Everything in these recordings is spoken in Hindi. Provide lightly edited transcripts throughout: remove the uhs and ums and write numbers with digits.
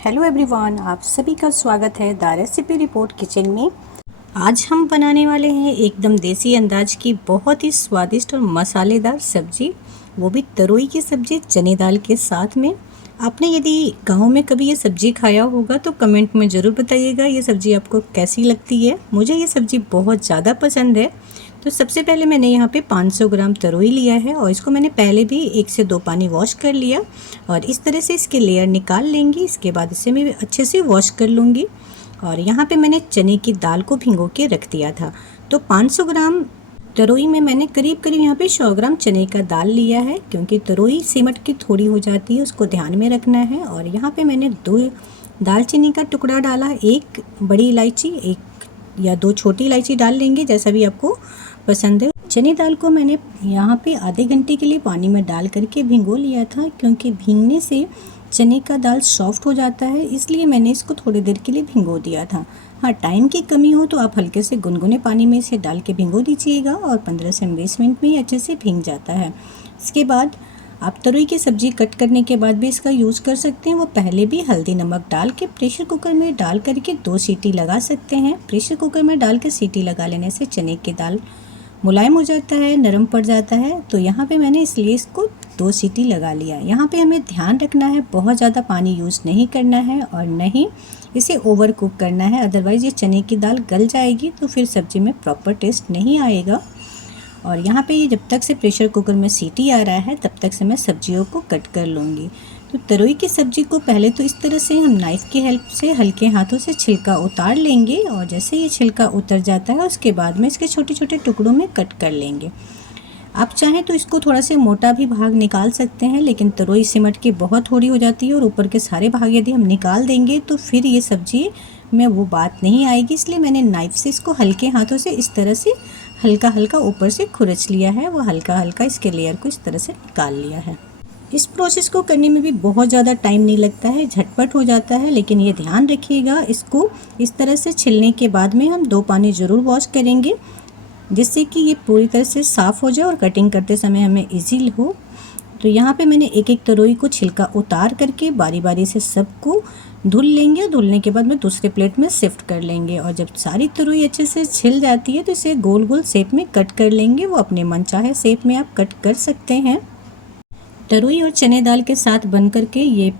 हेलो एवरीवन, आप सभी का स्वागत है द रेसिपी रिपोर्ट किचन में। आज हम बनाने वाले हैं एकदम देसी अंदाज की बहुत ही स्वादिष्ट और मसालेदार सब्जी, वो भी तरोई की सब्जी चने दाल के साथ में। आपने यदि गांव में कभी ये सब्जी खाया होगा तो कमेंट में ज़रूर बताइएगा ये सब्जी आपको कैसी लगती है। मुझे ये सब्जी बहुत ज़्यादा पसंद है। तो सबसे पहले मैंने यहाँ पे 500 ग्राम तरोई लिया है और इसको मैंने पहले भी 1 से 2 पानी वॉश कर लिया और इस तरह से इसके लेयर निकाल लेंगी। इसके बाद इसे मैं अच्छे से वॉश कर लूँगी। और यहाँ पे मैंने चने की दाल को भिगो के रख दिया था। तो 500 ग्राम तरोई में मैंने करीब यहाँ पे 100 ग्राम चने का दाल लिया है, क्योंकि तरोई सिमट की थोड़ी हो जाती है, उसको ध्यान में रखना है। और यहाँ पे मैंने 2 दालचीनी का टुकड़ा डाला, 1 बड़ी इलायची, 1 या 2 छोटी इलायची डाल लेंगे, जैसा भी आपको पसंद है। चने दाल को मैंने यहाँ पे आधे घंटे के लिए पानी में डाल करके भिगो लिया था, क्योंकि भीगने से चने का दाल सॉफ्ट हो जाता है, इसलिए मैंने इसको थोड़ी देर के लिए भिगो दिया था। हाँ, टाइम की कमी हो तो आप हल्के से गुनगुने पानी में इसे डाल के भिगो दीजिएगा और 15 से 20 मिनट में ही अच्छे से भीग जाता है। इसके बाद आप तरोई की सब्ज़ी कट करने के बाद भी इसका यूज़ कर सकते हैं। वो पहले भी हल्दी नमक डाल के प्रेशर कुकर में डाल करके 2 सीटी लगा सकते हैं। प्रेशर कुकर में डाल के सीटी लगा लेने से चने की दाल मुलायम हो जाता है, नरम पड़ जाता है। तो यहाँ पे मैंने इसलिए इसको 2 सीटी लगा लिया। यहाँ पे हमें ध्यान रखना है, बहुत ज़्यादा पानी यूज़ नहीं करना है और नहीं इसे ओवर कुक करना है, अदरवाइज़ ये चने की दाल गल जाएगी तो फिर सब्ज़ी में प्रॉपर टेस्ट नहीं आएगा। और यहाँ पे ये जब तक से प्रेशर कुकर में सीटी आ रहा है तब तक से मैं सब्जियों को कट कर लूँगी। तो तरोई की सब्ज़ी को पहले तो इस तरह से हम नाइफ़ की हेल्प से हल्के हाथों से छिलका उतार लेंगे और जैसे ये छिलका उतर जाता है उसके बाद में इसके छोटे छोटे टुकड़ों में कट कर लेंगे। आप चाहें तो इसको थोड़ा से मोटा भी भाग निकाल सकते हैं, लेकिन तरोई सिमट के बहुत थोड़ी हो जाती है और ऊपर के सारे भाग यदि हम निकाल देंगे तो फिर ये सब्ज़ी में वो बात नहीं आएगी। इसलिए मैंने नाइफ़ से इसको हल्के हाथों से इस तरह से हल्का हल्का ऊपर से खुरच लिया है, वो हल्का हल्का इसके लेयर को इस तरह से निकाल लिया है। इस प्रोसेस को करने में भी बहुत ज़्यादा टाइम नहीं लगता है, झटपट हो जाता है। लेकिन ये ध्यान रखिएगा, इसको इस तरह से छिलने के बाद में हम 2 पानी ज़रूर वॉश करेंगे, जिससे कि ये पूरी तरह से साफ़ हो जाए और कटिंग करते समय हमें ईजी हो। तो यहाँ पे मैंने एक एक तरोई को छिलका उतार करके बारी बारी से सबको धुल लेंगे। धुलने के बाद में दूसरे प्लेट में शिफ्ट कर लेंगे और जब सारी तरोई अच्छे से छिल जाती है तो इसे गोल गोल शेप में कट कर लेंगे। वो अपने मनचाहे शेप में आप कट कर सकते हैं। तरोई और चने दाल के साथ बन करके ये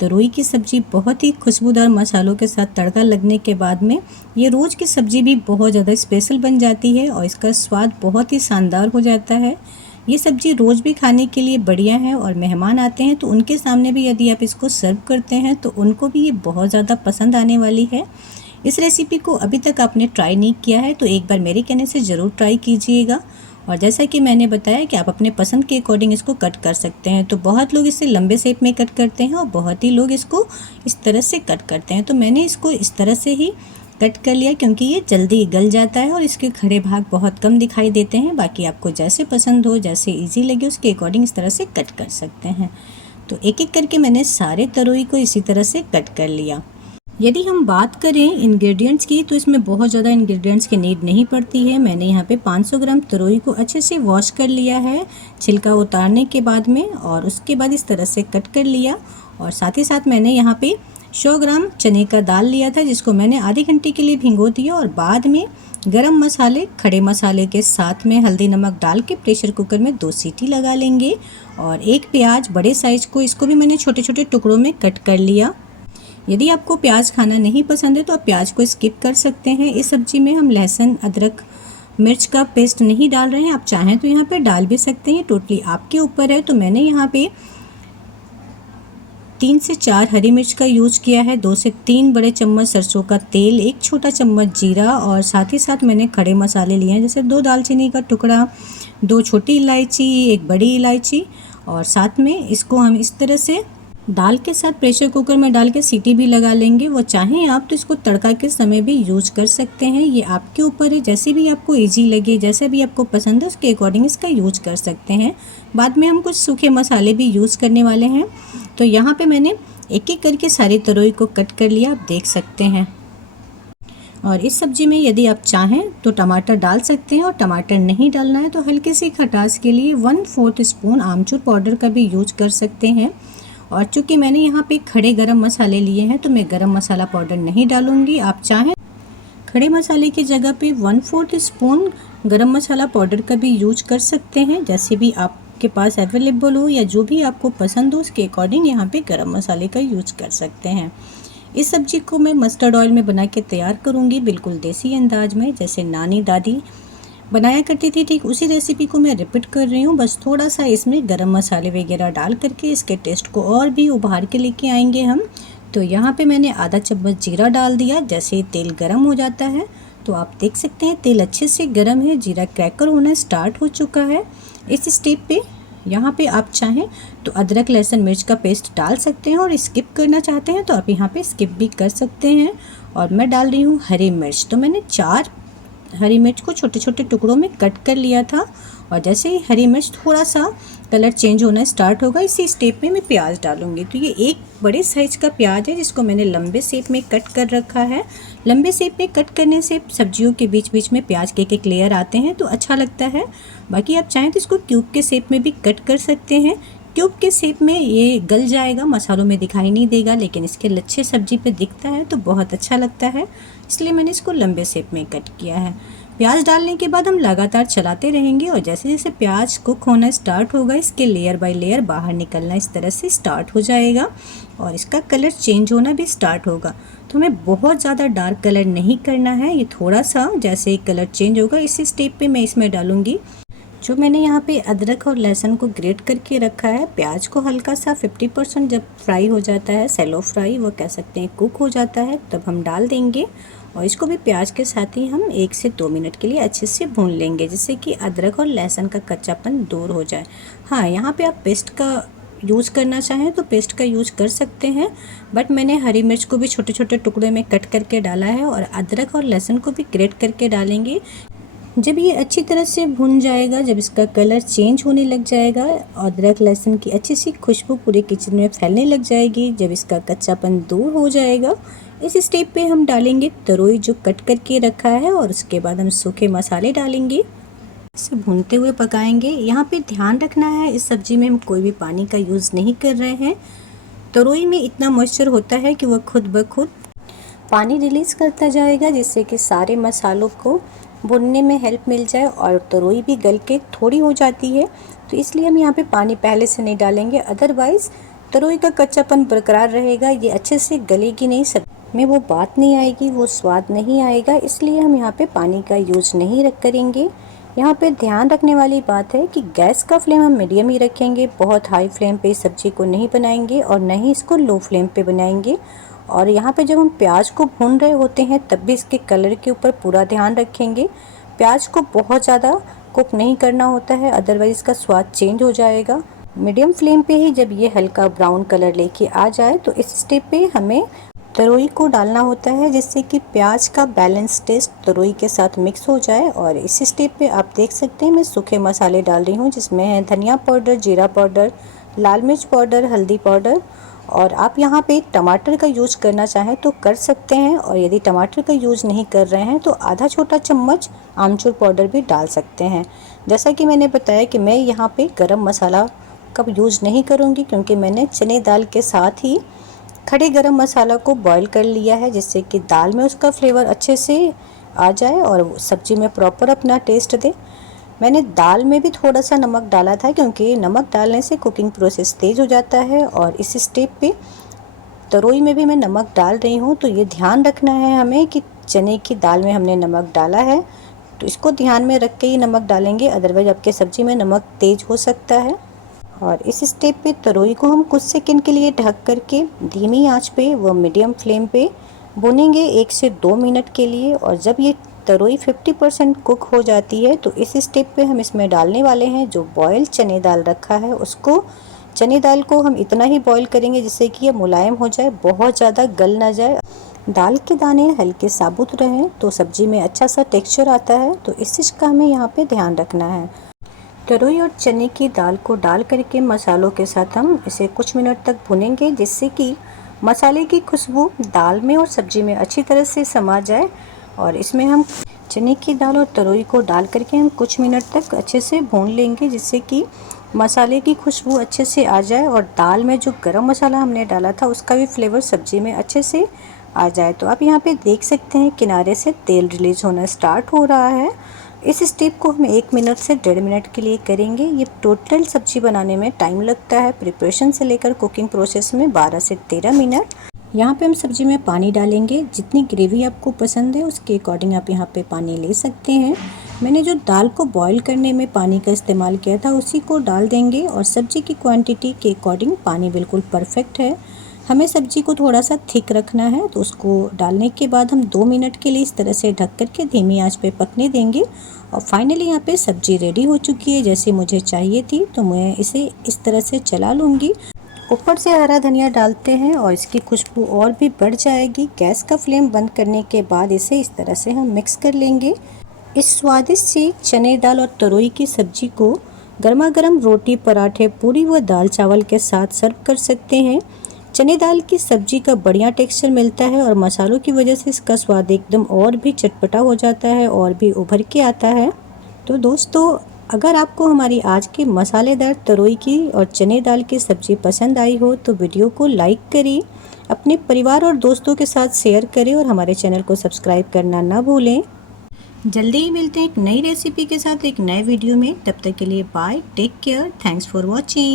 तरोई की सब्ज़ी बहुत ही खुशबूदार मसालों के साथ तड़का लगने के बाद में ये रोज़ की सब्ज़ी भी बहुत ज़्यादा स्पेशल बन जाती है और इसका स्वाद बहुत ही शानदार हो जाता है। ये सब्ज़ी रोज़ भी खाने के लिए बढ़िया है और मेहमान आते हैं तो उनके सामने भी यदि आप इसको सर्व करते हैं तो उनको भी ये बहुत ज़्यादा पसंद आने वाली है। इस रेसिपी को अभी तक आपने ट्राई नहीं किया है तो एक बार मेरे कहने से ज़रूर ट्राई कीजिएगा। और जैसा कि मैंने बताया कि आप अपने पसंद के अकॉर्डिंग इसको कट कर सकते हैं। तो बहुत लोग इसे लंबे शेप में कट करते हैं और बहुत ही लोग इसको इस तरह से कट करते हैं। तो मैंने इसको इस तरह से ही कट कर लिया, क्योंकि ये जल्दी गल जाता है और इसके खड़े भाग बहुत कम दिखाई देते हैं। बाकी आपको जैसे पसंद हो, जैसे इजी लगे उसके अकॉर्डिंग इस तरह से कट कर सकते हैं। तो एक एक करके मैंने सारे तरोई को इसी तरह से कट कर लिया। यदि हम बात करें इंग्रेडिएंट्स की तो इसमें बहुत ज़्यादा इंग्रेडिएंट्स की नीड नहीं पड़ती है। मैंने यहाँ पे 500 ग्राम तरोई को अच्छे से वॉश कर लिया है छिलका उतारने के बाद में, और उसके बाद इस तरह से कट कर लिया। और साथ ही साथ मैंने यहाँ पे 100 ग्राम चने का दाल लिया था, जिसको मैंने आधे घंटे के लिए भिगो दिया और बाद में गरम मसाले, खड़े मसाले के साथ में हल्दी नमक डाल के प्रेशर कुकर में 2 सीटी लगा लेंगे। और 1 प्याज बड़े साइज़ को, इसको भी मैंने छोटे छोटे टुकड़ों में कट कर लिया। यदि आपको प्याज खाना नहीं पसंद है तो आप प्याज को स्किप कर सकते हैं। इस सब्ज़ी में हम लहसुन, अदरक, मिर्च का पेस्ट नहीं डाल रहे हैं। आप चाहें तो यहाँ पे डाल भी सकते हैं, टोटली आपके ऊपर है। तो मैंने यहाँ पे 3 से 4 हरी मिर्च का यूज़ किया है, 2 से 3 बड़े चम्मच सरसों का तेल, 1 छोटा चम्मच जीरा और साथ ही साथ मैंने खड़े मसाले लिए हैं, जैसे 2 दालचीनी का टुकड़ा, 2 छोटी इलायची, 1 बड़ी इलायची। और साथ में इसको हम इस तरह से दाल के साथ प्रेशर कुकर में डाल के सीटी भी लगा लेंगे। वो चाहें आप तो इसको तड़का के समय भी यूज़ कर सकते हैं, ये आपके ऊपर है। जैसे भी आपको इजी लगे, जैसे भी आपको पसंद है उसके अकॉर्डिंग इसका यूज़ कर सकते हैं। बाद में हम कुछ सूखे मसाले भी यूज़ करने वाले हैं। तो यहाँ पे मैंने एक एक करके सारी तरोई को कट कर लिया, आप देख सकते हैं। और इस सब्ज़ी में यदि आप चाहें तो टमाटर डाल सकते हैं, और टमाटर नहीं डालना है तो हल्की सी खटास के लिए 1/4 स्पून आमचूर पाउडर का भी यूज कर सकते हैं। और चूँकि मैंने यहाँ पे खड़े गरम मसाले लिए हैं तो मैं गरम मसाला पाउडर नहीं डालूँगी। आप चाहें खड़े मसाले की जगह पे 1/4 स्पून गरम मसाला पाउडर का भी यूज कर सकते हैं। जैसे भी आपके पास अवेलेबल हो या जो भी आपको पसंद हो उसके अकॉर्डिंग यहाँ पे गरम मसाले का यूज कर सकते हैं। इस सब्जी को मैं मस्टर्ड ऑयल में बना के तैयार करूँगी, बिल्कुल देसी अंदाज में, जैसे नानी दादी बनाया करती थी। ठीक उसी रेसिपी को मैं रिपीट कर रही हूँ, बस थोड़ा सा इसमें गरम मसाले वगैरह डाल करके इसके टेस्ट को और भी उभार के लेके आएंगे हम। तो यहाँ पे मैंने आधा चम्मच जीरा डाल दिया। जैसे ही तेल गरम हो जाता है तो आप देख सकते हैं तेल अच्छे से गरम है, जीरा क्रैकर होना स्टार्ट हो चुका है। इस स्टेप पे यहाँ पे आप चाहें तो अदरक लहसुन मिर्च का पेस्ट डाल सकते हैं और स्किप करना चाहते हैं तो आप यहाँ पे स्किप भी कर सकते हैं। और मैं डाल रही हूँ हरी मिर्च। तो मैंने 4 हरी मिर्च को छोटे छोटे टुकड़ों में कट कर लिया था। और जैसे ही हरी मिर्च थोड़ा सा कलर चेंज होना स्टार्ट होगा, इसी स्टेप में मैं प्याज डालूंगी। तो ये एक बड़े साइज का प्याज है जिसको मैंने लंबे शेप में कट कर रखा है। लंबे शेप में कट करने से सब्जियों के बीच बीच में प्याज के एक लेयर आते हैं तो अच्छा लगता है। बाकी आप चाहें तो इसको क्यूब के शेप में भी कट कर सकते हैं। क्यूब के शेप में ये गल जाएगा, मसालों में दिखाई नहीं देगा, लेकिन इसके लच्छे सब्जी पे दिखता है तो बहुत अच्छा लगता है, इसलिए मैंने इसको लंबे शेप में कट किया है। प्याज डालने के बाद हम लगातार चलाते रहेंगे और जैसे जैसे प्याज कुक होना स्टार्ट होगा इसके लेयर बाय लेयर बाहर निकलना इस तरह से स्टार्ट हो जाएगा और इसका कलर चेंज होना भी स्टार्ट होगा। तो हमें बहुत ज़्यादा डार्क कलर नहीं करना है, ये थोड़ा सा जैसे कलर चेंज होगा इस स्टेप पे मैं इसमें डालूँगी जो मैंने यहाँ पे अदरक और लहसुन को ग्रेट करके रखा है। प्याज को हल्का सा 50% जब फ्राई हो जाता है, सेलो फ्राई वो कह सकते हैं, कुक हो जाता है, तब हम डाल देंगे और इसको भी प्याज के साथ ही हम 1 से 2 मिनट के लिए अच्छे से भून लेंगे जिससे कि अदरक और लहसुन का कच्चापन दूर हो जाए। हाँ, यहाँ पे आप पेस्ट का यूज़ करना चाहें तो पेस्ट का यूज़ कर सकते हैं, बट मैंने हरी मिर्च को भी छोटे छोटे टुकड़े में कट करके डाला है और अदरक और लहसुन को भी ग्रेट करके डालेंगे। जब ये अच्छी तरह से भुन जाएगा, जब इसका कलर चेंज होने लग जाएगा, अदरक लहसुन की अच्छी सी खुशबू पूरे किचन में फैलने लग जाएगी, जब इसका कच्चापन दूर हो जाएगा, इस स्टेप पे हम डालेंगे तरोई जो कट करके रखा है और उसके बाद हम सूखे मसाले डालेंगे। इसे भूनते हुए पकाएंगे। यहाँ पे ध्यान रखना है, इस सब्जी में हम कोई भी पानी का यूज़ नहीं कर रहे हैं। तरोई में इतना मॉइस्चर होता है कि वह खुद ब खुद पानी रिलीज़ करता जाएगा जिससे कि सारे मसालों को भुनने में हेल्प मिल जाए और तरोई भी गल के थोड़ी हो जाती है। तो इसलिए हम यहाँ पे पानी पहले से नहीं डालेंगे, अदरवाइज़ तरोई का कच्चापन बरकरार रहेगा, ये अच्छे से गलेगी नहीं, सब में वो बात नहीं आएगी, वो स्वाद नहीं आएगा, इसलिए हम यहाँ पे पानी का यूज़ नहीं करेंगे। यहाँ पे ध्यान रखने वाली बात है कि गैस का फ्लेम हम मीडियम ही रखेंगे, बहुत हाई फ्लेम पे इस सब्जी को नहीं बनाएंगे और न ही इसको लो फ्लेम पे बनाएंगे। और यहाँ पे जब हम प्याज को भून रहे होते हैं तब भी इसके कलर के ऊपर पूरा ध्यान रखेंगे। प्याज को बहुत ज़्यादा कुक नहीं करना होता है, अदरवाइज़ इसका स्वाद चेंज हो जाएगा। मीडियम फ्लेम पे ही जब ये हल्का ब्राउन कलर लेके आ जाए तो इस स्टेप पे हमें तरोई को डालना होता है जिससे कि प्याज का बैलेंस टेस्ट तरोई के साथ मिक्स हो जाए। और इस स्टेप पे आप देख सकते हैं मैं सूखे मसाले डाल रही हूँ जिसमें है धनिया पाउडर, जीरा पाउडर, लाल मिर्च पाउडर, हल्दी पाउडर। और आप यहाँ पे टमाटर का यूज़ करना चाहें तो कर सकते हैं और यदि टमाटर का यूज़ नहीं कर रहे हैं तो आधा छोटा चम्मच आमचूर पाउडर भी डाल सकते हैं। जैसा कि मैंने बताया कि मैं यहाँ पे गरम मसाला का यूज़ नहीं करूँगी क्योंकि मैंने चने दाल के साथ ही खड़े गरम मसाला को बॉईल कर लिया है जिससे कि दाल में उसका फ्लेवर अच्छे से आ जाए और सब्ज़ी में प्रॉपर अपना टेस्ट दे। मैंने दाल में भी थोड़ा सा नमक डाला था क्योंकि नमक डालने से कुकिंग प्रोसेस तेज़ हो जाता है और इस स्टेप पे तरोई में भी मैं नमक डाल रही हूँ। तो ये ध्यान रखना है हमें कि चने की दाल में हमने नमक डाला है तो इसको ध्यान में रख के ही नमक डालेंगे, अदरवाइज आपके सब्ज़ी में नमक तेज़ हो सकता है। और इस स्टेप पे तरोई को हम कुछ सेकंड के लिए ढक करके धीमी आंच पे व मीडियम फ्लेम पे भूनेंगे 1 से 2 मिनट के लिए। और जब ये तरोई 50% कुक हो जाती है तो इस स्टेप पे हम इसमें डालने वाले हैं जो बॉयल चने दाल रखा है उसको। चने दाल को हम इतना ही बॉयल करेंगे जिससे कि ये मुलायम हो जाए, बहुत ज़्यादा गल ना जाए। दाल के दाने हल्के साबुत रहें तो सब्जी में अच्छा सा टेक्सचर आता है, तो इस चीज़ का हमें यहाँ पे ध्यान रखना है। तरोई और चने की दाल को डाल करके मसालों के साथ हम इसे कुछ मिनट तक भुनेंगे जिससे कि मसाले की खुशबू दाल में और सब्जी में अच्छी तरह से समा जाए। और इसमें हम चने की दाल और तरोई को डाल करके हम कुछ मिनट तक अच्छे से भून लेंगे जिससे कि मसाले की खुशबू अच्छे से आ जाए और दाल में जो गरम मसाला हमने डाला था उसका भी फ्लेवर सब्जी में अच्छे से आ जाए। तो आप यहाँ पे देख सकते हैं किनारे से तेल रिलीज़ होना स्टार्ट हो रहा है। इस स्टेप को हम 1 मिनट से 1.5 मिनट के लिए करेंगे। ये टोटल सब्जी बनाने में टाइम लगता है, प्रिपरेशन से लेकर कुकिंग प्रोसेस में 12 से 13 मिनट। यहाँ पे हम सब्जी में पानी डालेंगे। जितनी ग्रेवी आपको पसंद है उसके अकॉर्डिंग आप यहाँ पे पानी ले सकते हैं। मैंने जो दाल को बॉईल करने में पानी का इस्तेमाल किया था उसी को डाल देंगे और सब्जी की क्वांटिटी के अकॉर्डिंग पानी बिल्कुल परफेक्ट है। हमें सब्जी को थोड़ा सा थिक रखना है, तो उसको डालने के बाद हम 2 मिनट के लिए इस तरह से ढक कर के धीमी आंच पे पकने देंगे। और फाइनली यहाँ पे सब्जी रेडी हो चुकी है जैसे मुझे चाहिए थी, तो मैं इसे इस तरह से चला लूँगी। ऊपर से हरा धनिया डालते हैं और इसकी खुशबू और भी बढ़ जाएगी। गैस का फ्लेम बंद करने के बाद इसे इस तरह से हम मिक्स कर लेंगे। इस स्वादिष्ट सी चने दाल और तरोई की सब्जी को गर्मा गर्म रोटी, पराठे, पूरी व दाल चावल के साथ सर्व कर सकते हैं। चने दाल की सब्जी का बढ़िया टेक्सचर मिलता है और मसालों की वजह से इसका स्वाद एकदम और भी चटपटा हो जाता है और भी उभर के आता है। तो दोस्तों, अगर आपको हमारी आज की मसालेदार तरोई की और चने दाल की सब्ज़ी पसंद आई हो तो वीडियो को लाइक करें, अपने परिवार और दोस्तों के साथ शेयर करें और हमारे चैनल को सब्सक्राइब करना ना भूलें। जल्दी ही मिलते हैं एक नई रेसिपी के साथ एक नए वीडियो में। तब तक के लिए bye, take care, thanks for watching.